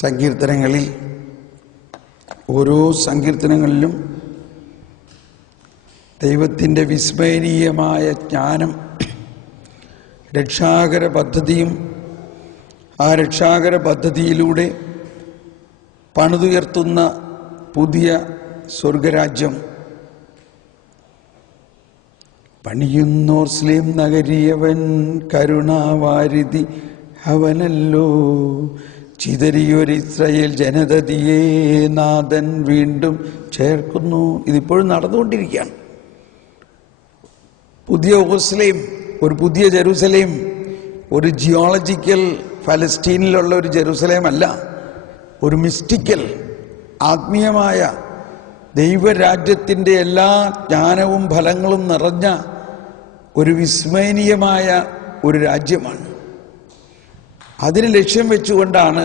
സങ്കീർത്തനങ്ങളിൽ ഓരോ സങ്കീർത്തനങ്ങളിലും ദൈവത്തിൻ്റെ വിസ്മരണീയമായ ജ്ഞാനം, രക്ഷാകര പദ്ധതിയും ആ രക്ഷാകര പദ്ധതിയിലൂടെ പണിതുയർത്തുന്ന പുതിയ സ്വർഗരാജ്യം, പണിയുന്നോർ സ്ലേം നഗരിയവൻ കരുണാവാരിധി അവനല്ലോ, ചിതറിയൊരു ഇസ്രായേൽ ജനതതിയെ നാഥൻ വീണ്ടും ചേർക്കുന്നു. ഇതിപ്പോഴും നടന്നുകൊണ്ടിരിക്കുകയാണ്. പുതിയ ഓസ്ലേം, ഒരു പുതിയ ജെറുസലേം, ഒരു ജിയോളജിക്കൽ ഫലസ്തീനിലുള്ള ഒരു ജെറുസലേം അല്ല, ഒരു മിസ്റ്റിക്കൽ ആത്മീയമായ ദൈവരാജ്യത്തിൻ്റെ എല്ലാ ജ്ഞാനവും ഫലങ്ങളും നിറഞ്ഞ ഒരു വിസ്മരണീയമായ ഒരു രാജ്യമാണ്. അതിന് ലക്ഷ്യം വെച്ചുകൊണ്ടാണ്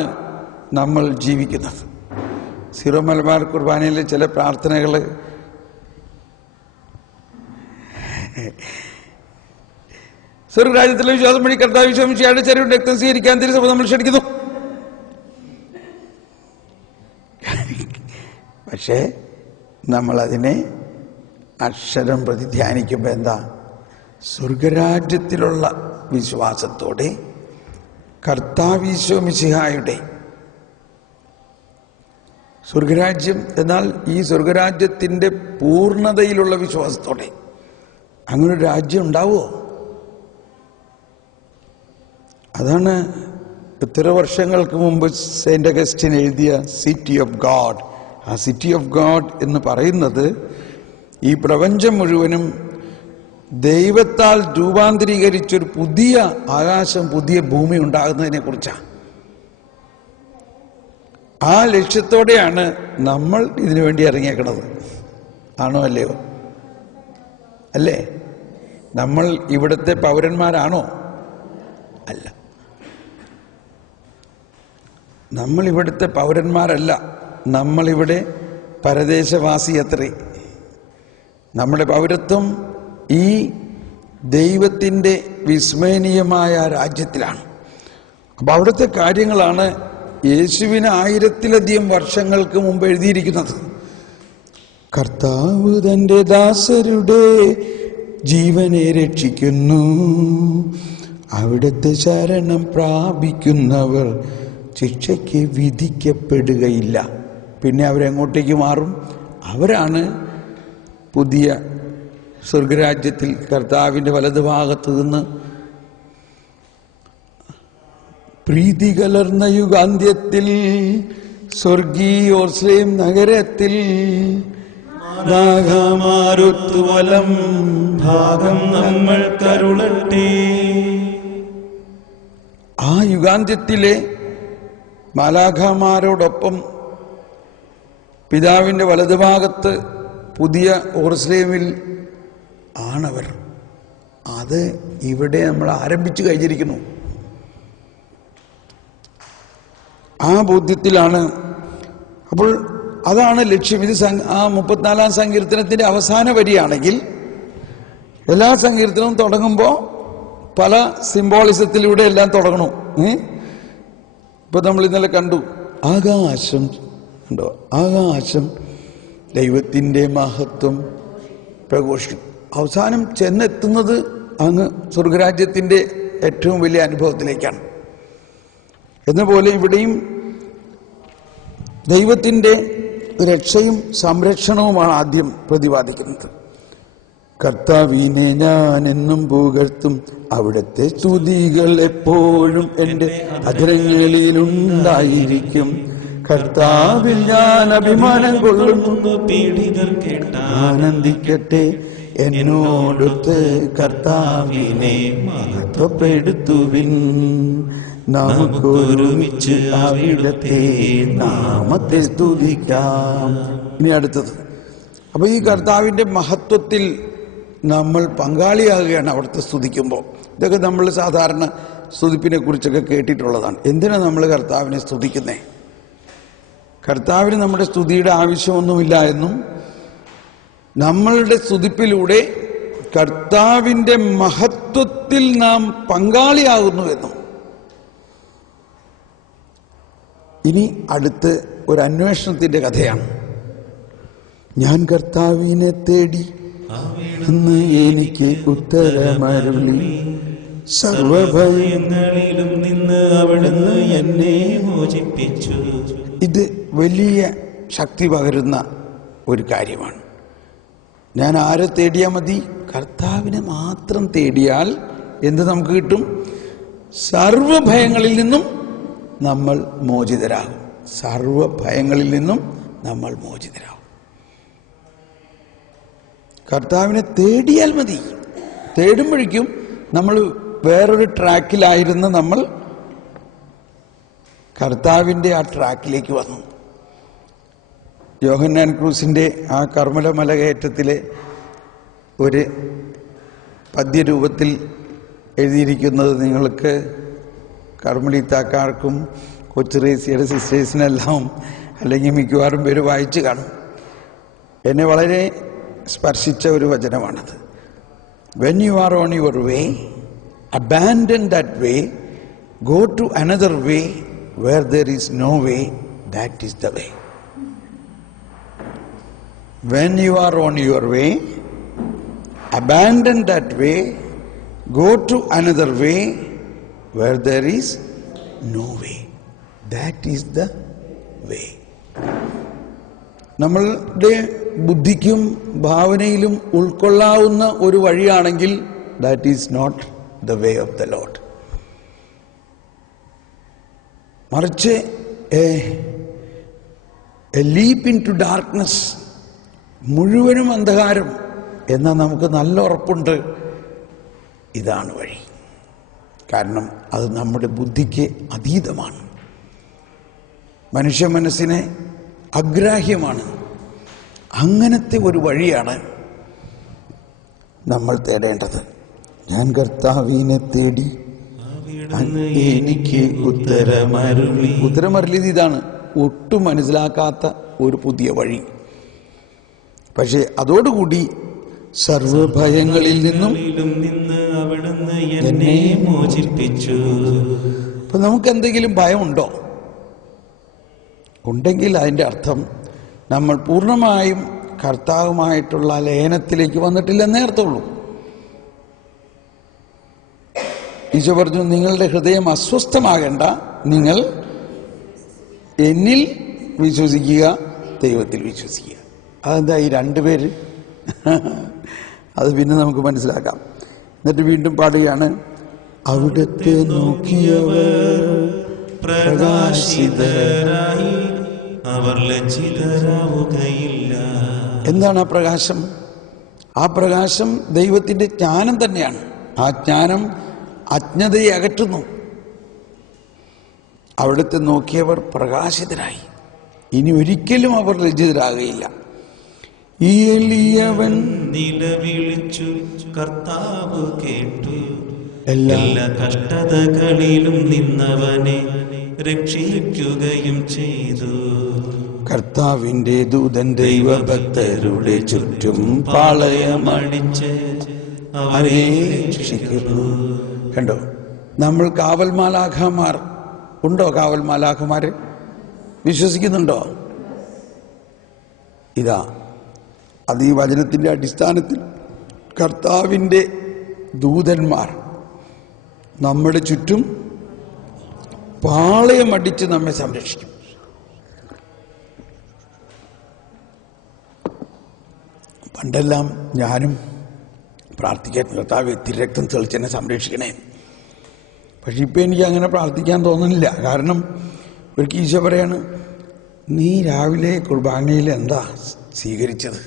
നമ്മൾ ജീവിക്കുന്നത്. സീറോ മലബാർ കുർബാനയിലെ ചില പ്രാർത്ഥനകൾ സ്വർഗരാജ്യത്തിലെ വിശ്വാസം വഴി കർത്താവ് വിശ്വസിച്ചയാളുടെ ശരീരം രക്തം സ്വീകരിക്കാൻ തിരുസഭ നമ്മൾ ക്ഷണിക്കുന്നു. പക്ഷേ നമ്മളതിനെ അക്ഷരം പ്രതി ധ്യാനിക്കുമ്പോൾ എന്താ? സ്വർഗരാജ്യത്തിലുള്ള വിശ്വാസത്തോടെ കർത്താവ് ഈശോ മിശിഹായുടെ സ്വർഗരാജ്യം എന്നാൽ ഈ സ്വർഗരാജ്യത്തിൻ്റെ പൂർണ്ണതയിലുള്ള വിശ്വാസത്തോടെ അങ്ങനൊരു രാജ്യം ഉണ്ടാവുമോ? അതാണ് എത്ര വർഷങ്ങൾക്ക് മുമ്പ് സെയിന്റ് അഗസ്റ്റിൻ എഴുതിയ സിറ്റി ഓഫ് ഗോഡ്. ആ സിറ്റി ഓഫ് ഗോഡ് എന്ന് പറയുന്നത് ഈ പ്രപഞ്ചം മുഴുവനും ദൈവത്താൽ രൂപാന്തരീകരിച്ചൊരു പുതിയ ആകാശം, പുതിയ ഭൂമി ഉണ്ടാകുന്നതിനെ കുറിച്ചാണ്. ആ ലക്ഷ്യത്തോടെയാണ് നമ്മൾ ഇതിനു വേണ്ടി ഇറങ്ങിയേക്കണത്. ആണോ അല്ലയോ? അല്ലേ? നമ്മൾ ഇവിടുത്തെ പൗരന്മാരാണോ? അല്ല, നമ്മൾ ഇവിടുത്തെ പൗരന്മാരല്ല. നമ്മളിവിടെ പരദേശവാസി അത്രേ. നമ്മുടെ പൗരത്വം ഈ ദൈവത്തിൻ്റെ വിസ്മരണീയമായ രാജ്യത്തിലാണ്. അപ്പം അവിടുത്തെ കാര്യങ്ങളാണ് യേശുവിന് 1000-ലധികം വർഷങ്ങൾക്ക് മുമ്പ് എഴുതിയിരിക്കുന്നത്. കർത്താവ് തൻ്റെ ദാസരുടെ ജീവനെ രക്ഷിക്കുന്നു, അവിടുത്തെ ശരണം പ്രാപിക്കുന്നവർ ശിക്ഷയ്ക്ക് വിധിക്കപ്പെടുകയില്ല. പിന്നെ അവരെങ്ങോട്ടേക്ക് മാറും? അവരാണ് പുതിയ സ്വർഗരാജ്യത്തിൽ കർത്താവിൻ്റെ വലതുഭാഗത്ത് നിന്ന് പ്രീതി കലർന്ന യുഗാന്ത്യത്തിൽ സ്വർഗീയോർസ്ലേം നഗരത്തിൽ വലം ഭാഗം നമ്മൾ കരുളട്ടെ. ആ യുഗാന്ത്യത്തിലെ മാലാഖമാരോടൊപ്പം പിതാവിൻ്റെ വലതുഭാഗത്ത് പുതിയ ഓർസ്ലേമിൽ ആണവർ. അത് ഇവിടെ നമ്മൾ ആരംഭിച്ചു കഴിഞ്ഞിരിക്കുന്നു. ആ ബോധ്യത്തിലാണ്. അപ്പോൾ അതാണ് ലക്ഷ്യം. ഇത് ആ 34-ാം സങ്കീർത്തനത്തിൻ്റെ അവസാന വരിയാണെങ്കിൽ എല്ലാ സങ്കീർത്തനവും തുടങ്ങുമ്പോൾ പല സിംബോളിസത്തിലൂടെ എല്ലാം തുടങ്ങണം. ഇപ്പൊ നമ്മൾ ഇന്നലെ കണ്ടു, ആകാശം ഉണ്ടോ? ആകാശം ദൈവത്തിൻ്റെ മഹത്വം പ്രഘോഷിക്കും. അവസാനം ചെന്നെത്തുന്നത് അങ്ങ് സ്വർഗരാജ്യത്തിൻ്റെ ഏറ്റവും വലിയ അനുഭവത്തിലേക്കാണ്. എന്നപോലെ ഇവിടെയും ദൈവത്തിൻ്റെ രക്ഷയും സംരക്ഷണവുമാണ് ആദ്യം പ്രതിപാദിക്കുന്നത്. കർത്താവിനെ ഞാൻ എന്നും പുകഴ്ത്തും, അവിടുത്തെ സ്തുതികൾ എപ്പോഴും എൻ്റെ അധരങ്ങളിലുണ്ടായിരിക്കും. കർത്താവിൽ ഞാൻ അഭിമാനം കൊള്ളുന്നു, പീഡിതർ കേട്ട ആനന്ദിക്കട്ടെ എന്നോടൊത്ത് കർത്താവിനെ മഹത്വപ്പെടുത്തുവിൻ. നമുക്കൊരുമിച്ച് അവിടുത്തെ നാമത്തെ സ്തുതിക്കാം. ഇനി അടുത്തത്. അപ്പൊ ഈ കർത്താവിൻ്റെ മഹത്വത്തിൽ നമ്മൾ പങ്കാളിയാകുകയാണ് അവിടുത്തെ സ്തുതിക്കുമ്പോൾ. ഇതൊക്കെ നമ്മൾ സാധാരണ സ്തുതിപ്പിനെ കുറിച്ചൊക്കെ കേട്ടിട്ടുള്ളതാണ്. എന്തിനാണ് നമ്മൾ കർത്താവിനെ സ്തുതിക്കുന്നത്? കർത്താവിന് നമ്മുടെ സ്തുതിയുടെ ആവശ്യമൊന്നുമില്ല എന്നും നമ്മളുടെ സ്തുതിപ്പിലൂടെ കർത്താവിൻ്റെ മഹത്വത്തിൽ നാം പങ്കാളിയാകുന്നു എന്നും ഇനി അടുത്ത് ഒരു അന്വേഷണത്തിൻ്റെ കഥയാണ്. ഞാൻ കർത്താവിനെ തേടി, അന്ന് എനിക്ക് ഉത്തരമരുളി, സർവഭയങ്ങളിലും നിന്ന് അവിടുന്ന് എന്നെ മോചിപ്പിച്ചു. ഇത് വലിയ ശക്തി പകരുന്ന ഒരു കാര്യമാണ്. ഞാൻ ആരെ തേടിയാൽ മതി? കർത്താവിനെ മാത്രം തേടിയാൽ എന്ത് നമുക്ക് കിട്ടും? സർവഭയങ്ങളിൽ നിന്നും നമ്മൾ മോചിതരാകും. സർവഭയങ്ങളിൽ നിന്നും നമ്മൾ മോചിതരാകും. കർത്താവിനെ തേടിയാൽ മതി. തേടുമ്പോഴേക്കും നമ്മൾ വേറൊരു ട്രാക്കിലായിരുന്ന നമ്മൾ കർത്താവിൻ്റെ ആ ട്രാക്കിലേക്ക് വന്നു. യോഹന്നാൻ ക്രൂസിൻ്റെ ആ കർമ്മല മലകയറ്റത്തിലെ ഒരു പദ്യരൂപത്തിൽ എഴുതിയിരിക്കുന്നത് നിങ്ങൾക്ക് കർമ്മലീത്താക്കാർക്കും കൊച്ചുറേസിയുടെ സിസ്റ്റേഴ്സിനെല്ലാം അല്ലെങ്കിൽ മിക്കവാറും പേര് വായിച്ചു കാണും. എന്നെ വളരെ സ്പർശിച്ച ഒരു വചനമാണത്. When you are on your way, abandon that way, go to another way where there is no way, that is the way. When you are on your way, abandon that way, go to another way where there is no way, that is the way. നമ്മളുടെ ബുദ്ധിക്കും ഭാവനയിലും ഉൾക്കൊള്ളാവുന്ന ഒരു വഴിയാണെങ്കിൽ that is not the way of the Lord. മറിച്ച് a leap into darkness, മുഴുവനും അന്ധകാരം, എന്നാൽ നമുക്ക് നല്ല ഉറപ്പുണ്ട് ഇതാണ് വഴി. കാരണം അത് നമ്മുടെ ബുദ്ധിക്ക് അതീതമാണ്, മനുഷ്യ മനസ്സിനെ അഗ്രാഹ്യമാണ്. അങ്ങനത്തെ ഒരു വഴിയാണ് നമ്മൾ തേടേണ്ടത്. ഞാൻ കർത്താവിനെ തേടി, എനിക്ക് ഉത്തരമരുളിയത് ഇതാണ്. ഒട്ടും മനസ്സിലാക്കാത്ത ഒരു പുതിയ വഴി. പക്ഷെ അതോടുകൂടി സർവഭയങ്ങളിൽ നിന്നും അവിടുന്ന് എന്നെ മോചിപ്പിച്ചു. ഇപ്പൊ നമുക്ക് എന്തെങ്കിലും ഭയമുണ്ടോ? ഉണ്ടെങ്കിൽ അതിൻ്റെ അർത്ഥം നമ്മൾ പൂർണ്ണമായും കർത്താവുമായിട്ടുള്ള ലയനത്തിലേക്ക് വന്നിട്ടില്ലെന്നേ അർത്ഥമുള്ളൂ. ഈശോ പറഞ്ഞു, നിങ്ങളുടെ ഹൃദയം അസ്വസ്ഥമാകേണ്ട, നിങ്ങൾ എന്നിൽ വിശ്വസിക്കുക, ദൈവത്തിൽ വിശ്വസിക്കുക. അതെന്താ ഈ രണ്ടുപേര്? അത് പിന്നെ നമുക്ക് മനസ്സിലാക്കാം. എന്നിട്ട് വീണ്ടും പാടുകയാണ്, അവിടുത്തെ നോക്കിയവർ പ്രകാശിതരായി, അവർ ലജ്ജിതരാവുകയില്ല. എന്താണ് ആ പ്രകാശം? ആ പ്രകാശം ദൈവത്തിൻ്റെ ജ്ഞാനം തന്നെയാണ്. ആ ജ്ഞാനം അജ്ഞതയെ അകറ്റുന്നു. അവിടുത്തെ നോക്കിയവർ പ്രകാശിതരായി, ഇനി ഒരിക്കലും അവർ ലജ്ജിതരാകുകയില്ല. ഈ എളിയവൻ നിലവിളിച്ചു, കർത്താവ് കേട്ടു, എല്ലാ കഷ്ടതകളിലും നിന്നവനെ രക്ഷിക്കുകയും ചെയ്തു. കർത്താവിന്റെ ദൂതൻ ദൈവഭക്തരുടെ ചുറ്റും പാളയമടിച്ച് അവരെ രക്ഷിക്കുന്നു. കണ്ടോ, നമ്മൾ കാവൽ മാലാഖമാർ ഉണ്ടോ? കാവൽ മാലാഖമാര് വിശ്വസിക്കുന്നുണ്ടോ? ഇതാ, അത് ഈ വചനത്തിന്റെ അടിസ്ഥാനത്തിൽ കർത്താവിൻ്റെ ദൂതന്മാർ നമ്മുടെ ചുറ്റും പാളയമടിച്ച് നമ്മെ സംരക്ഷിക്കും. പണ്ടെല്ലാം ഞാനും പ്രാർത്ഥിക്കാൻ, കർത്താവ് തിരക്തം തെളിച്ചെന്നെ സംരക്ഷിക്കണേ. പക്ഷെ ഇപ്പം എനിക്ക് അങ്ങനെ പ്രാർത്ഥിക്കാൻ തോന്നുന്നില്ല. കാരണം ഒരിക്കൽ ഈശോ പറയാണ്, നീ രാവിലെ കുർബാനയിൽ എന്താ സ്വീകരിച്ചത്?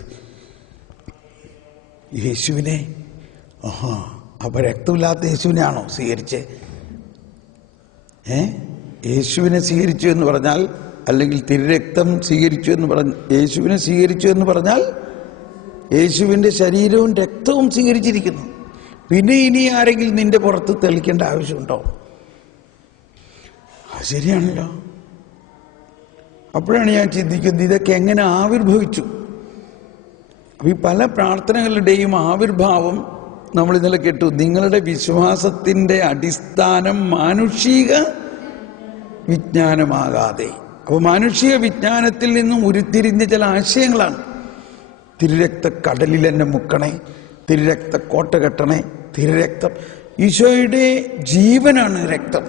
യേശുവിനെ. അപ്പം രക്തമില്ലാത്ത യേശുവിനെ ആണോ സ്വീകരിച്ചേ? യേശുവിനെ സ്വീകരിച്ചു എന്ന് പറഞ്ഞാൽ, അല്ലെങ്കിൽ തിരുരക്തം സ്വീകരിച്ചു എന്ന് യേശുവിനെ സ്വീകരിച്ചു എന്ന് പറഞ്ഞാൽ യേശുവിൻ്റെ ശരീരവും രക്തവും സ്വീകരിച്ചിരിക്കുന്നു. പിന്നെ ഇനി ആരെങ്കിലും നിന്റെ പുറത്ത് തെളിക്കേണ്ട ആവശ്യമുണ്ടോ? അത് ശരിയാണല്ലോ. അപ്പോഴാണ് ഞാൻ ചിന്തിക്കുന്നത്, ഇതൊക്കെ എങ്ങനെ ആവിർഭവിച്ചു? ഈ പല പ്രാർത്ഥനകളുടെയും ആവിർഭാവം നമ്മൾ ഇന്നലെ കേട്ടു. നിങ്ങളുടെ വിശ്വാസത്തിൻ്റെ അടിസ്ഥാനം മാനുഷിക വിജ്ഞാനമാകാതെ അപ്പോൾ മാനുഷിക വിജ്ഞാനത്തിൽ നിന്നും ഉരുത്തിരിഞ്ഞ ചില ആശയങ്ങളാണ്. തിരുരക്ത കടലിൽ എന്നെ മുക്കണേ, തിരുരക്ത കോട്ട കെട്ടണേ, തിരുരക്തം. ഈശോയുടെ ജീവനാണ് രക്തം.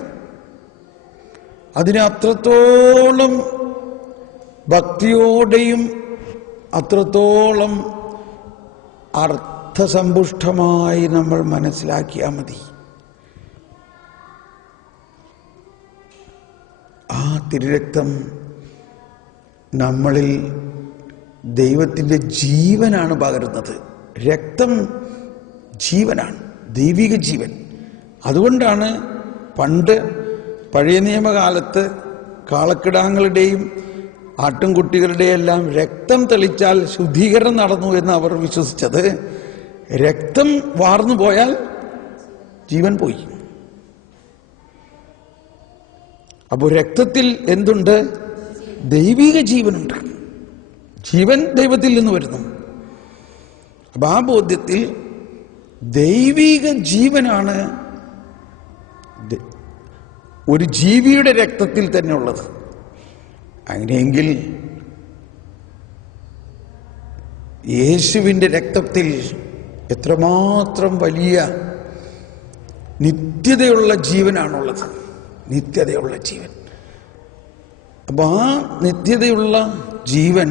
അതിന് അത്രത്തോളം ഭക്തിയോടെയും അത്രത്തോളം അർത്ഥസമ്പുഷ്ടമായി നമ്മൾ മനസ്സിലാക്കിയാൽ മതി. ആ തിരുരക്തം നമ്മളിൽ ദൈവത്തിൻ്റെ ജീവനാണ് പകരുന്നത്. രക്തം ജീവനാണ്, ദൈവിക ജീവൻ. അതുകൊണ്ടാണ് പണ്ട് പഴയ നിയമകാലത്ത് കാളക്കിടാങ്ങളുടെയും ആട്ടിൻകുട്ടികളുടെയും എല്ലാം രക്തം തെളിച്ചാൽ ശുദ്ധീകരണം നടന്നു എന്ന് അവർ വിശ്വസിച്ചത്. രക്തം വാർന്നു പോയാൽ ജീവൻ പോയി. അപ്പോൾ രക്തത്തിൽ എന്തുണ്ട്? ദൈവിക ജീവനുണ്ട്. ജീവൻ ദൈവത്തിൽ നിന്ന് വരുന്നു. അപ്പം ആ ബോധ്യത്തിൽ ദൈവിക ജീവനാണ് ഒരു ജീവിയുടെ രക്തത്തിൽ തന്നെ ഉള്ളത്. അങ്ങനെയെങ്കിൽ യേശുവിൻ്റെ രക്തത്തിൽ എത്രമാത്രം വലിയ നിത്യതയുള്ള ജീവനാണുള്ളത്. നിത്യതയുള്ള ജീവൻ. അപ്പോൾ ആ നിത്യതയുള്ള ജീവൻ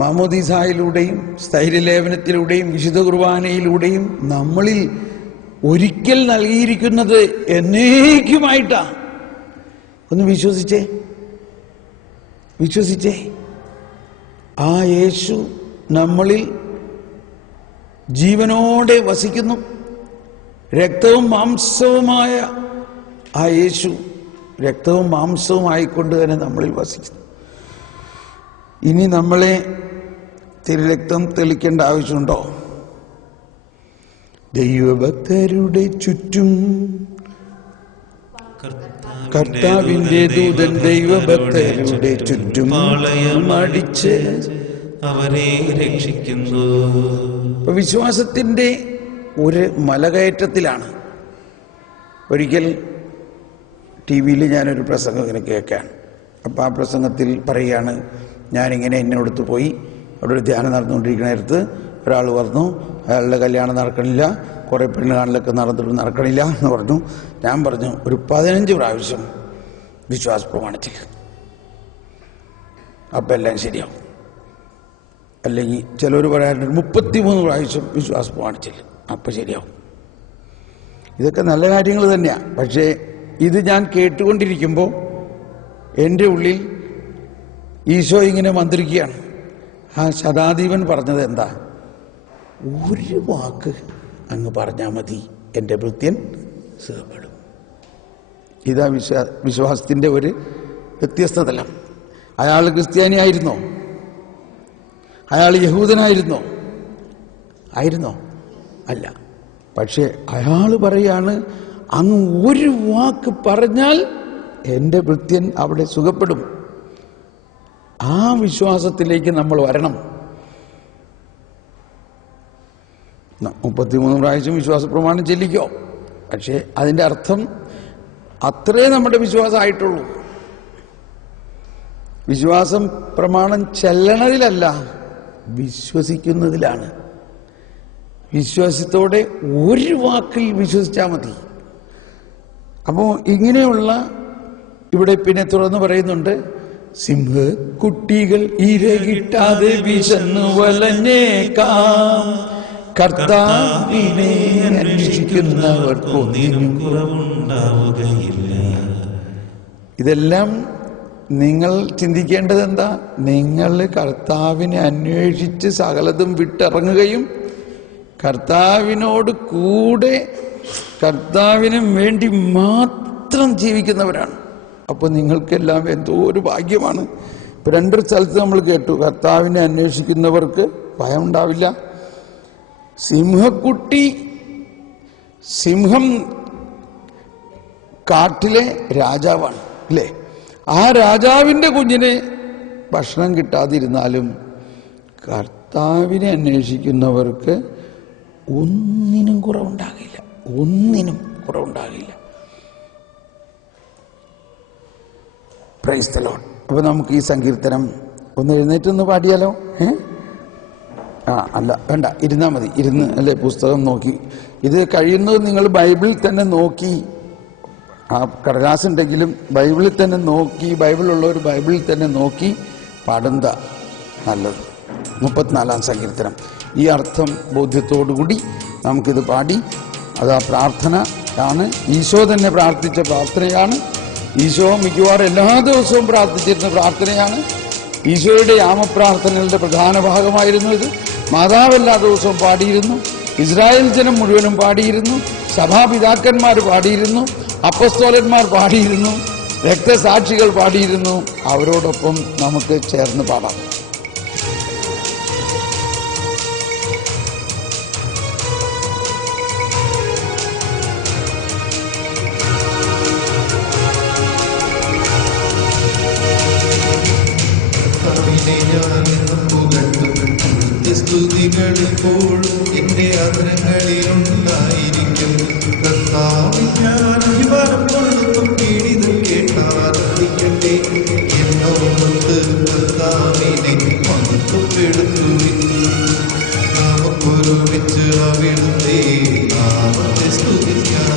മാമോദീസായിലൂടെയും സ്ഥൈര്യലേപനത്തിലൂടെയും വിശുദ്ധ കുർബാനയിലൂടെയും നമ്മളിൽ ഒരിക്കൽ നൽകിയിരിക്കുന്നത് എന്നേക്കുമായിട്ടാ. ഒന്ന് വിശ്വസിച്ചേ. ആ യേശു നമ്മളിൽ ജീവനോടെ വസിക്കുന്നു. രക്തവും മാംസവുമായ ആ യേശു രക്തവും മാംസവുമായിക്കൊണ്ട് തന്നെ നമ്മളിൽ വസിക്കുന്നു. ഇനി നമ്മളെ തിരുരക്തം തെളിക്കേണ്ട ആവശ്യമുണ്ടോ? ദൈവഭക്തരുടെ ചുറ്റും കർത്താവിന്റെ ദൂതൻ ദൈവഭക്തരുടെ ചുറ്റും അടിച്ച് അവരെ രക്ഷിക്കുന്നു. ഇപ്പൊ വിശ്വാസത്തിന്റെ ഒരു മലകയറ്റത്തിലാണ്. ഒരിക്കൽ TV-യിൽ ഞാനൊരു പ്രസംഗം ഇങ്ങനെ കേൾക്കുകയാണ്. അപ്പം ആ പ്രസംഗത്തിൽ പറയുകയാണ്, ഞാനിങ്ങനെ എന്നോടത്ത് പോയി അവിടെ ഒരു ധ്യാനം നടന്നുകൊണ്ടിരിക്കുന്ന നേരത്ത് ഒരാൾ പറഞ്ഞു, അയാളുടെ കല്യാണം നടക്കണില്ല, കുറേ പെണ്ണ് കാണലൊക്കെ നടക്കണില്ല എന്ന് പറഞ്ഞു. ഞാൻ പറഞ്ഞു, ഒരു 15 പ്രാവശ്യം വിശ്വാസ പ്രമാണത്തിൽ, അപ്പം എല്ലാം ശരിയാവും. അല്ലെങ്കിൽ ചിലർ പറയാറുണ്ട് 33 പ്രാവശ്യം വിശ്വാസ പ്രമാണത്തിൽ, അപ്പം ശരിയാവും. ഇതൊക്കെ നല്ല കാര്യങ്ങൾ തന്നെയാണ്. പക്ഷേ ഇത് ഞാൻ കേട്ടുകൊണ്ടിരിക്കുമ്പോൾ എൻ്റെ ഉള്ളിൽ ഈശോ ഇങ്ങനെ മന്ത്രിക്കുകയാണ്. ആ ശതാധിപൻ പറഞ്ഞത് എന്താ? ഒരു വാക്ക് അങ്ങ് പറഞ്ഞാൽ മതി, എൻ്റെ ഭൃത്യൻ സുഖപ്പെടും. ഇതാ വിശ്വാസത്തിൻ്റെ ഒരു വ്യത്യസ്ത തലം. അയാൾ ക്രിസ്ത്യാനിയായിരുന്നോ? അയാൾ യഹൂദനായിരുന്നോ? അല്ല. പക്ഷേ അയാൾ പറയാണ്, അങ്ങ് ഒരു വാക്ക് പറഞ്ഞാൽ എൻ്റെ ഭൃത്യൻ അവിടെ സുഖപ്പെടും. ആ വിശ്വാസത്തിലേക്ക് നമ്മൾ വരണം. 33 പ്രാവശ്യം വിശ്വാസ പ്രമാണം ചെല്ലിക്കോ, പക്ഷേ അതിൻ്റെ അർത്ഥം അത്രേ നമ്മുടെ വിശ്വാസമായിട്ടുള്ളൂ. വിശ്വാസം പ്രമാണം ചെല്ലണതിലല്ല, വിശ്വസിക്കുന്നതിലാണ്. വിശ്വാസത്തോടെ ഒരു വാക്കിൽ വിശ്വസിച്ചാൽ മതി. അപ്പോൾ ഇങ്ങനെയുള്ള ഇവിടെ പിന്നെ തുറന്നു പറയുന്നുണ്ട്, സിംഹക്കുട്ടികൾ ഇരകിട്ടാതെ വിശന്നു വലഞ്ഞേക്കാം, കർത്താവിനെ അന്വേഷിക്കുന്നവർക്കൊന്നിനും കുറവുണ്ടാവുകയില്ല. ഇതെല്ലാം നിങ്ങൾ ചിന്തിക്കേണ്ടത് എന്താ? നിങ്ങൾ കർത്താവിനെ അന്വേഷിച്ച് സകലതും വിട്ടിറങ്ങുകയും കർത്താവിനോട് കൂടെ കർത്താവിന് വേണ്ടി മാത്രം ജീവിക്കുന്നവരാണ്. അപ്പോൾ നിങ്ങൾക്കെല്ലാം എന്തോ ഒരു ഭാഗ്യമാണ്. ഇപ്പം 2 സ്ഥലത്ത് നമ്മൾ കേട്ടു, കർത്താവിനെ അന്വേഷിക്കുന്നവർക്ക് ഭയം ഉണ്ടാവില്ല. സിംഹക്കുട്ടി, സിംഹം കാട്ടിലെ രാജാവാണ് അല്ലേ? ആ രാജാവിൻ്റെ കുഞ്ഞിന് ഭക്ഷണം കിട്ടാതിരുന്നാലും കർത്താവിനെ അന്വേഷിക്കുന്നവർക്ക് ഒന്നിനും കുറവുണ്ടാകില്ല. Praise the Lord. അപ്പോൾ നമുക്ക് ഈ സങ്കീർത്തനം ഒന്ന് എഴുന്നേറ്റൊന്ന് പാടിയാലോ? അല്ല വേണ്ട, ഇരുന്നാൽ മതി. ഇരുന്ന് അല്ലേ പുസ്തകം നോക്കി. ഇത് കഴിയുന്നത് നിങ്ങൾ ബൈബിളിൽ തന്നെ നോക്കി, ആ കടലാസ് ഉണ്ടെങ്കിലും ബൈബിളിൽ തന്നെ നോക്കി, ബൈബിളുള്ളവർ ബൈബിളിൽ തന്നെ നോക്കി പാടുന്ന നല്ലത്. 34-ാം സങ്കീർത്തനം. ഈ അർത്ഥം ബോധ്യത്തോടുകൂടി നമുക്കിത് പാടി, അത് ആ പ്രാർത്ഥന ആണ്. ഈശോ തന്നെ പ്രാർത്ഥിച്ച പ്രാർത്ഥനയാണ്. ഈശോ മിക്കവാറും എല്ലാ ദിവസവും പ്രാർത്ഥിച്ചിരുന്ന പ്രാർത്ഥനയാണ്. ഈശോയുടെ യാമപ്രാർത്ഥനകളുടെ പ്രധാന ഭാഗമായിരുന്നു ഇത്. മാതാവ് എല്ലാ ദിവസവും പാടിയിരുന്നു, ഇസ്രായേൽ ജനം മുഴുവനും പാടിയിരുന്നു, സഭാപിതാക്കന്മാർ പാടിയിരുന്നു, അപ്പസ്തോലന്മാർ പാടിയിരുന്നു, രക്തസാക്ഷികൾ പാടിയിരുന്നു. അവരോടൊപ്പം നമുക്ക് ചേർന്ന് പാടാം. സ്തുതികളിപ്പോൾ എന്റെ അഗ്രങ്ങളിലുണ്ടായിരിക്കും. കർത്താവിൽ ഞാൻ അഭിമാനം കൊള്ളുന്നു, പീഡിതം കേട്ടായിരിക്കട്ടെ. എന്നോട് കർത്താവിനെ മഹത്വപ്പെടുത്തുവിൻ. നമുക്കൊരുമിച്ച് അവിടുത്തെ നാമത്തെ സ്തുതിക്കാം.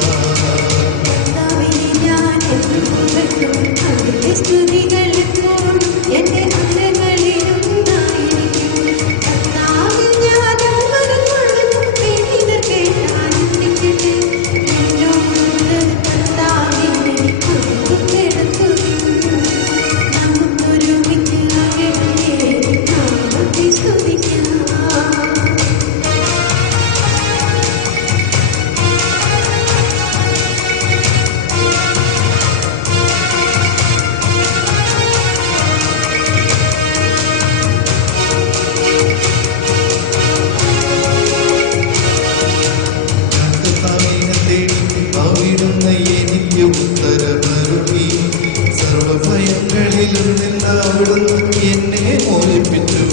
എന്നെ മോചിപ്പിച്ചു.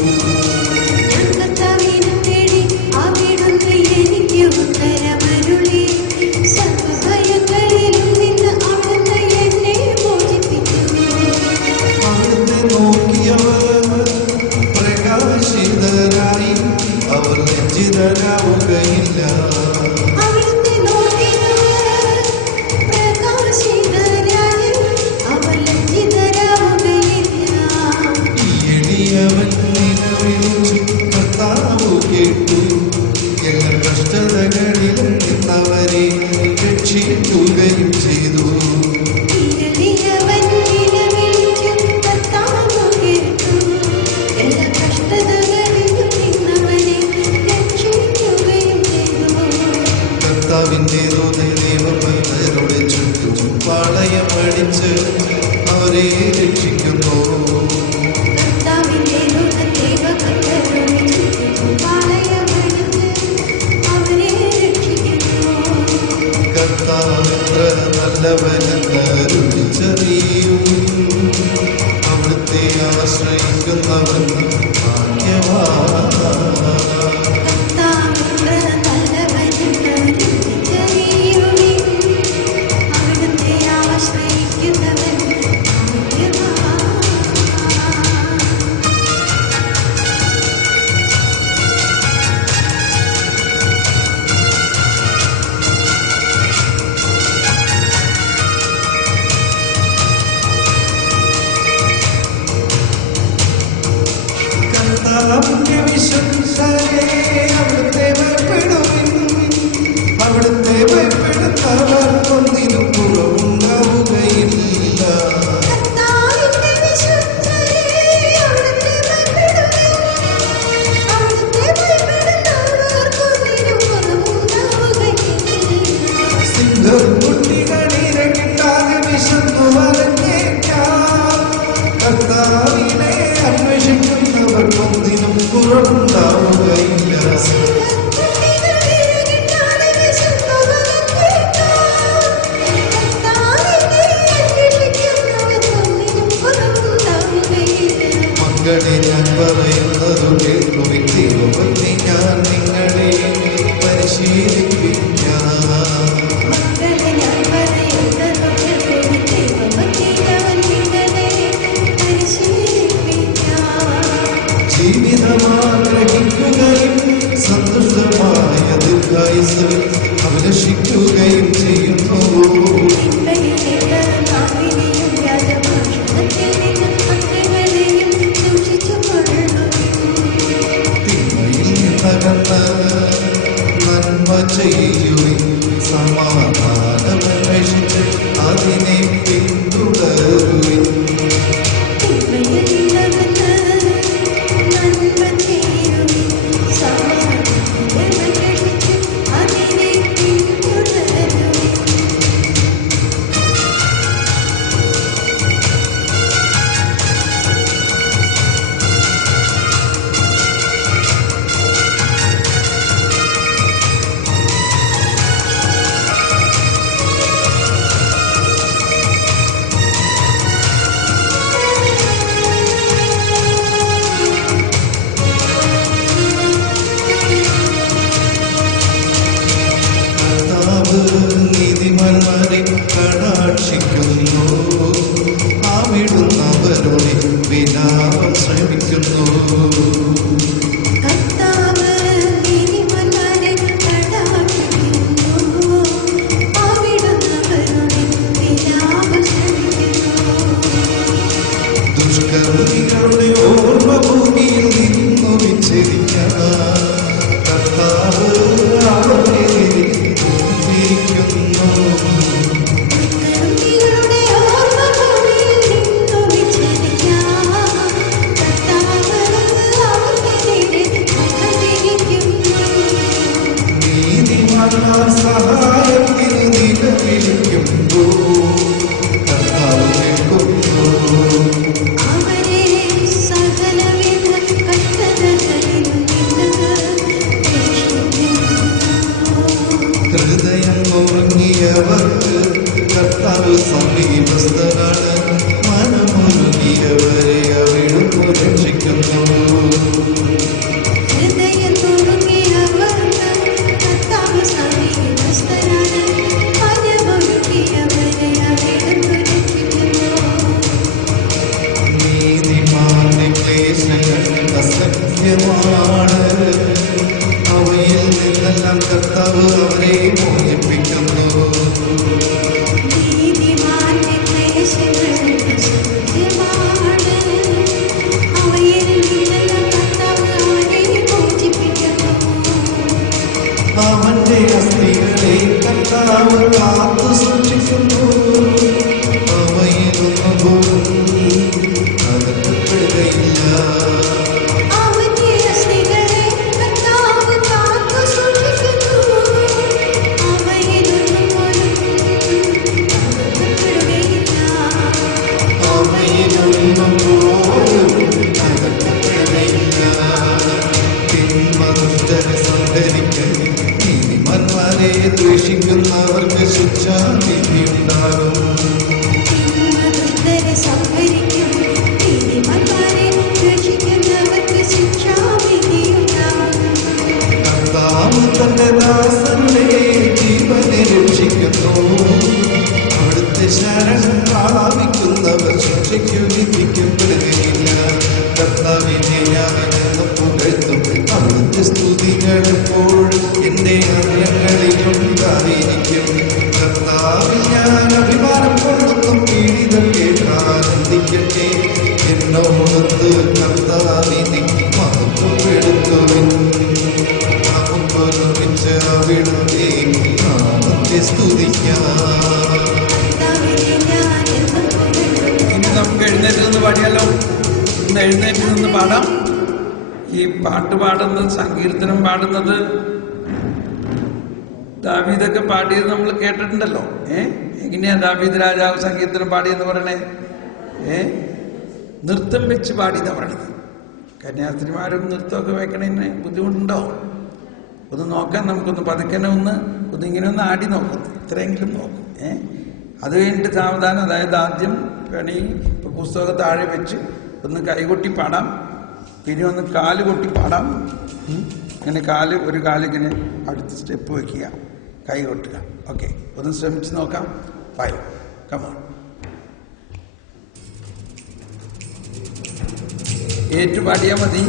അവിടുത്തെ നോക്കിയവർ പ്രകാശിതരായി, അവർ ലജ്ജിതരാവുകയില്ല. കഷ്ടതകളിലും നിന്നവരെ രക്ഷിക്കുകയും ചെയ്തു. കർത്താവിന്റെ ദൈവങ്ങളുടെ ചുറ്റും പാളയമടിച്ച് അവരെ രക്ഷിക്കുന്നു. കർത്താവെത്ര നല്ലവനെന്ന് രുചിച്ചറിയും. അവിടുത്തെ ആശ്രയിക്കുന്നവൻ ഭാഗ്യവാനാണ്. കർത്താവിന്റെ വിശ്വസനേ, അവിടുത്തെ ഭയപ്പെടുവിൻ. അവിടുത്തെ ഭയപ്പെടുന്നവർ ഒന്നിനും കുറവുണ്ടാവുകയില്ല. സിംഹക്കുട്ടികളിര കിട്ടാതെ വിശന്നു വരഞ്ഞേക്കാം. കർത്താവിനെ അന്വേഷിക്കുന്നവർ ഒന്നിനും കുറവുണ്ടാവുകയില്ല. മക്കളെ, ഞാൻ പറയുന്നതു കേൾക്കുവിൻ. ദൈവഭക്തി ഞാൻ നിങ്ങളെ പരിശീലിപ്പിക്കാം. ശ്രമിക്കുന്നു. ദുഷ്കർമ്മികളുടെ ഓർമ്മ ഭൂമിയിൽ നിന്നു വിച്ഛേദിക്കാൻ കർത്താവ് അവർക്കെതിരെ തിരിക്കുന്നു. നീതിമാന്മാർ സഹായത്തിന് നിലവിളിക്കുമ്പോൾ കർത്താവ് കേൾക്കുന്നു. ഹൃദയം നുറുങ്ങിയവർക്ക് കർത്താവ് സമീപസ്ഥനാണ്. മനമൊരുങ്ങിയവരെ അവിടുന്ന് രക്ഷിക്കുന്നു. നീതിമാന്റെ ക്ലേശങ്ങൾ അസഖ്യമാണ്. അവയിൽ നിന്നെല്ലാം കർത്താവ് അവരെ മോചിപ്പിക്കുന്നു. അവന്റെ അസ്ഥികളെ കർത്താവ് കാത്തു സൂക്ഷിക്കുന്നു. അവയിലൊന്നും പോലും അകറ്റപ്പെടുകയില്ല. അവയിലൊന്നും പോലും അകറ്റപ്പെടുകയില്ല. തിന്മദുഷ്ടരെ സംഹരിക്കൽ. നീതിമാന്മാരെ ദ്വേഷിക്കുന്നവർക്ക് ശിക്ഷാവിധി ഉണ്ടാകും. കർത്താവ് തന്റെ ദാസന്റെ ജീവനെ രക്ഷിക്കുന്നു. അവിടുത്തെ ശരണം പ്രാപിക്കുന്നവർ ശിക്ഷയ്ക്കു വിധിക്കപ്പെടുകയില്ല. കർത്താവിനെ ഞാനെന്ന് പുകഴ്ത്തും. അവിടുത്തെ സ്തുതികൾ എപ്പോഴും എന്റെ ഹൃദയങ്ങളിലുണ്ടായിരിക്കും. കർത്താവിൽ ഞാൻ അഭിമാനം കൊള്ളുന്നു. പീഡിതർ കേട്ടാനന്ദിക്കട്ടെ. എന്നോടൊത്ത് കർത്താവിനെ മഹത്വപ്പെടുത്തുവിൻ. നമുക്കൊരുമിച്ച് അവിടുത്തെ നാമത്തെ സ്തുതിക്കാം. ഇനി നമുക്ക് എഴുന്നേറ്റ് നിന്ന് പാടിയാലോ? ഇന്ന് എഴുന്നേറ്റ് നിന്ന് പാടാം. ഈ പാട്ട് പാടുന്നത്, സങ്കീർത്തനം പാടുന്നത് ദാവീദൊക്കെ പാടിയത് നമ്മൾ കേട്ടിട്ടുണ്ടല്ലോ. എങ്ങനെയാ ദാവീദ് രാജാവ് സങ്കീർത്തനം പാടിയെന്ന് പറയണേ? നൃത്തം വെച്ച് പാടിയെന്നാ പറയണത്. കന്യാസ്ത്രീമാരും നൃത്തമൊക്കെ വെക്കണതിന് ബുദ്ധിമുട്ടുണ്ടോ? ഒന്ന് നോക്കാൻ, നമുക്കൊന്ന് പതുക്കനെ ഇങ്ങനെ ഒന്ന് ആടി നോക്കും. ഇത്രയെങ്കിലും നോക്കും. അത് കഴിഞ്ഞിട്ട് സാവധാനം, അതായത് ആദ്യം ഇപ്പൊ പുസ്തകം താഴെ വെച്ച് ഒന്ന് കൈകൊട്ടി പാടാം. പിന്നെ ഒന്ന് കാല് കൊട്ടി പാടാം. ഇങ്ങനെ ഒരു കാലിങ്ങനെ അടുത്ത സ്റ്റെപ്പ് വയ്ക്കുക, കൈ കൊട്ടുക. ഓക്കെ, ഒന്ന് ശ്രമിച്ച് നോക്കാം. 5 കമോൺ. ഏറ്റുപാടിയാൽ മതി.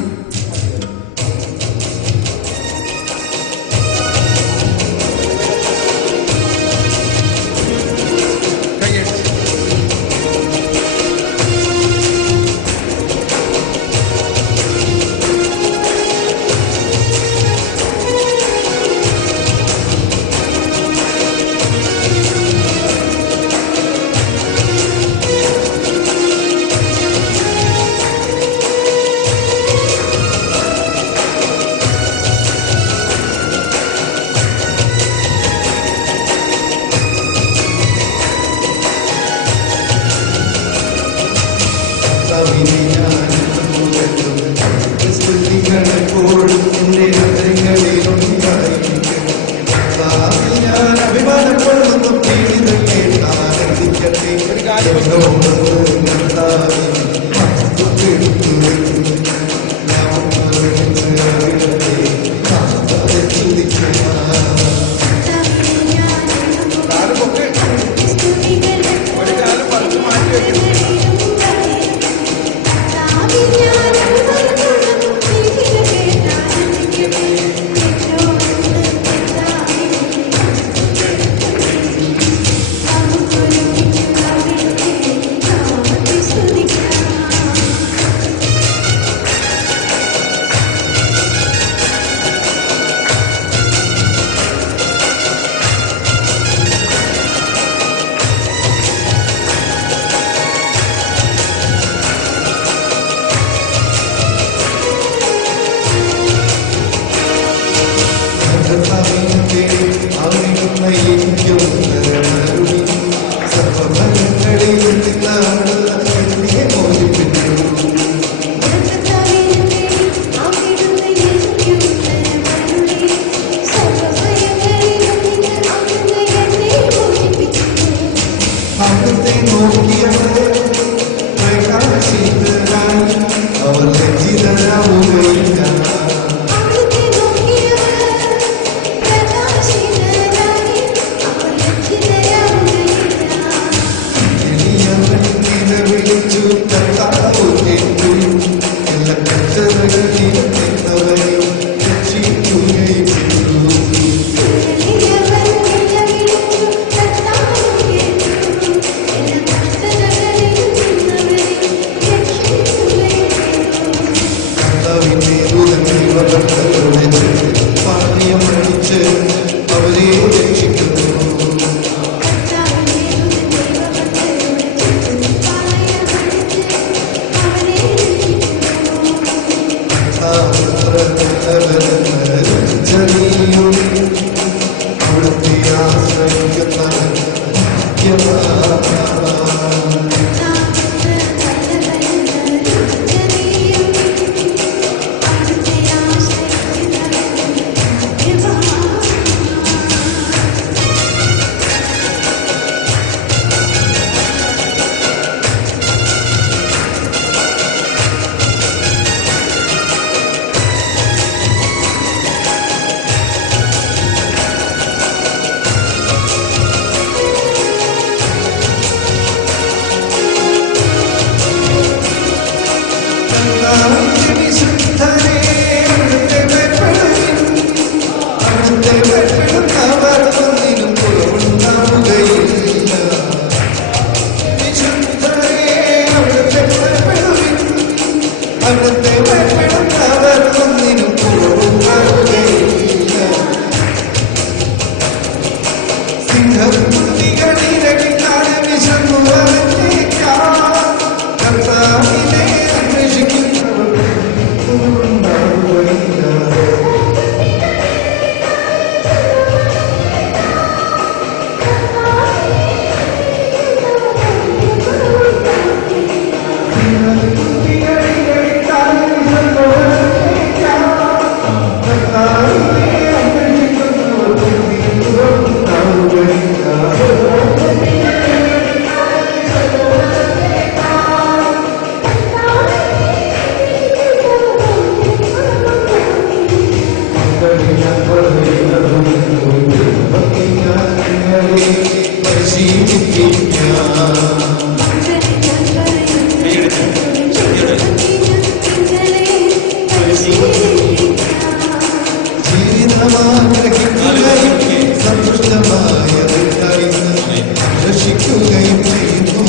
അവർ ലജ്ജിതരാവുകയില്ല. എളിയവൻ നിലവിളിച്ചു കർത്താവ് കേട്ടു. എല്ലാ കഷ്ടതകളിൽ നിന്നവരെ രക്ഷിക്കുകയും ചെയ്തു. കർത്താവിന്റെ ദൂതൻ പാനീയമടിച്ച് അവരെ രക്ഷിക്കുന്നു. അവിടുത്തെ ആശ്രയിക്കുന്നവൻ രക്ഷിക്കുകയും ചെയ്യുന്നു.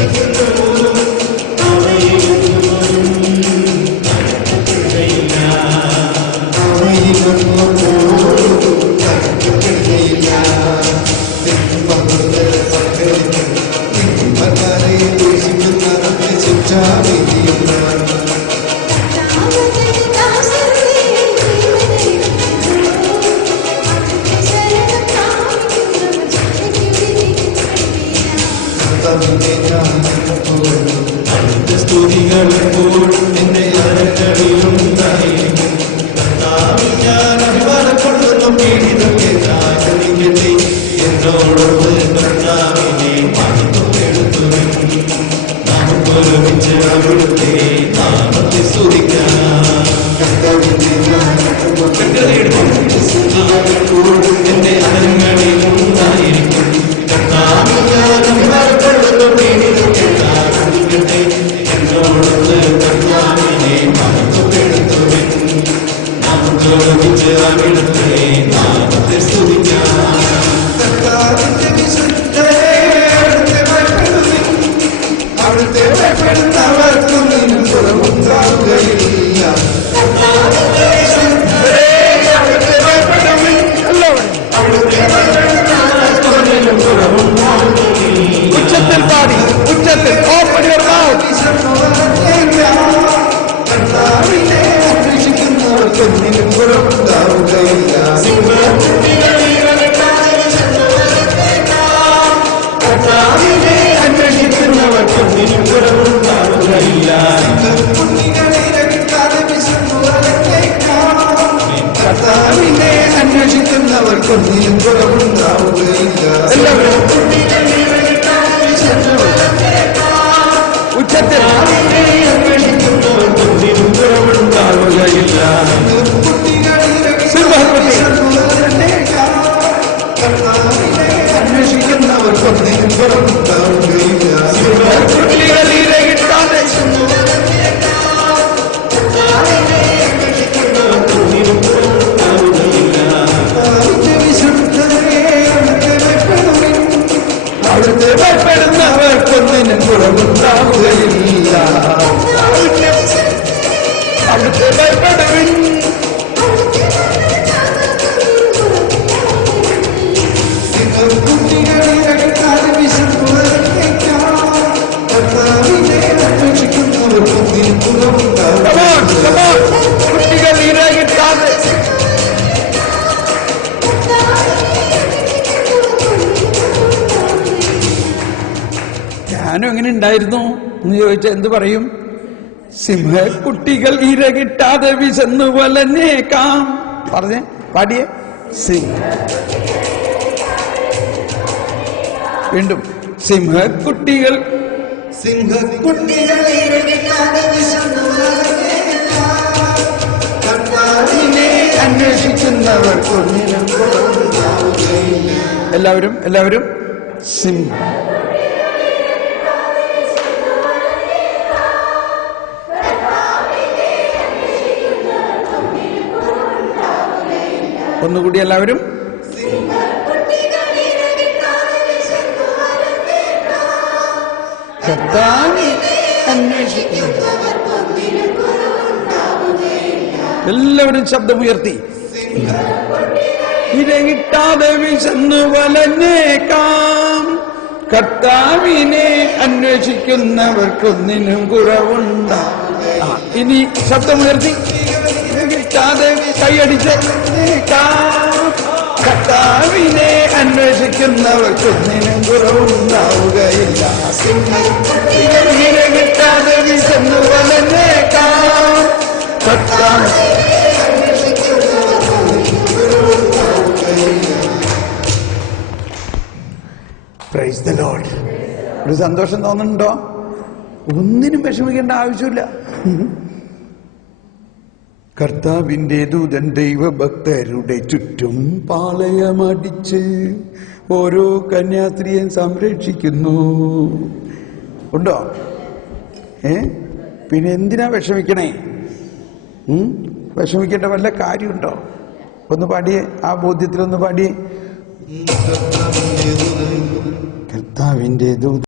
Thank you. അവിടുത്തെ സ്തുതികൾ എപ്പോഴും എന്റെ അരങ്ങളിലുണ്ടായിരിക്കും. കർത്താവിൽ ഞാൻ അഭിമാനപ്പെടുന്നു. പീഡിതത്തെ താഴ്ന്നിരിക്കട്ടെ എന്നോടൊത്ത് കർത്താവിനെ മഹത്വപ്പെടുത്തുവിൻ. നമുക്കൊരുമിച്ച് അവിടുത്തെ നാമത്തെ സ്തുതിക്കാം. കർത്താവിന്റെ എന്റെ അരങ്ങളിലുണ്ടായിരിക്കും. കർത്താവിൽ ഞാൻ അഭിമാനപ്പെടുന്നു. പീഡിതത്തെ താഴ്ന്നിരിക്കട്ടെ എന്നോടൊത്ത് കർത്താവിനെ മഹത്വപ്പെടുത്തുവിൻ. നമുക്കൊരുമിച്ച് അവിടുത്തെ നാമത്തെ സ്തുതിക്കാം. കർത്താവിന്റെ വിശുദ്ധരെ അവിടുത്തെ ഭയപ്പെടുന്നവർക്കും നിന്നും കുറവുണ്ടാവുകയില്ല. ഉച്ചത്തിൽ പാടി, ഉച്ചത്തിൽ open your mouth. കർത്താവിനെ അന്വേഷിക്കുന്നവർക്കും നിന്നും കുറവുണ്ടാവുകയില്ല. കർത്താവിനെ അന്വേഷിക്കുന്നവർക്കും നിന്നും കുറവുണ്ടാവുകയില്ല. കർത്താവിനെ അന്വേഷിക്കുന്നവർക്കും നിന്നും കുറവുണ്ടാവുകയില്ല. ഉച്ചത്തിൽ അന്വേഷിക്കുന്നവർക്കും നിന്നും കുറവുണ്ടാവുകയില്ല. അന്വേഷിക്കുന്നവർക്കും നിന്നും കുറവുണ്ടാവുകയില്ല. അവിടുത്തെ ഭയപ്പെടുന്നവർക്കൊന്നിനും കുറവുണ്ടാവുകയില്ല. അവിടുത്തെ ഭയപ്പെടുവിൻ. കുട്ടികൾ ഇരകിട്ടാതെ ഞാനും എങ്ങനെ ഉണ്ടായിരുന്നു എന്ന് ചോദിച്ചാൽ എന്ത് പറയും? സിംഹക്കുട്ടികൾ ഇരകിട്ടാതെ വിശന്നു വലനേക്കാം. പറഞ്ഞേ, പാടിയേ. വീണ്ടും സിംഹക്കുട്ടികൾ കർത്താവിനെ അന്വേഷിക്കുന്നവർക്കൊന്നിനും കുറവുണ്ടാവുകയില്ല. എല്ലാവരും സിംഹ ഒന്നുകൂടി എല്ലാവരും. എല്ലാവരും ശബ്ദമുയർത്തി. ഇരകിട്ടാതെ വിശന്നു വലനേക്കാം. കർത്താവിനെ അന്വേഷിക്കുന്നവർക്കൊന്നിനും കുറവുണ്ടാവും. ഇനി ശബ്ദമുയർത്തി. ഇരകിട്ടാതെ കൈയടിച്ച് കർത്താവിനെ അന്വേഷിക്കുന്നവർക്കൊന്നിനും കുറവുണ്ടാവുകയില്ല. ഇരകിട്ടാതെ വിശന്നു വലനേക്കാം. Praise the Lord. ഒരു സന്തോഷം തോന്നുന്നുണ്ടോ? ഒന്നിനും വിഷമിക്കേണ്ട ആവശ്യമില്ല. കർത്താവിന്റെ ദൂതൻ ദൈവഭക്തരുടെ ചുറ്റും പാളയമടിച്ച് ഓരോ കന്യാസ്ത്രീയെ സംരക്ഷിക്കുന്നു. ഉണ്ടോ? പിന്നെ എന്തിനാ വിഷമിക്കണേ? വിഷമിക്കേണ്ട വല്ല കാര്യമുണ്ടോ? ഒന്ന് പാടിയേ, ആ ബോധ്യത്തിലൊന്ന് പാടിയേ. കർത്താവിന്റെ ദൂതൻ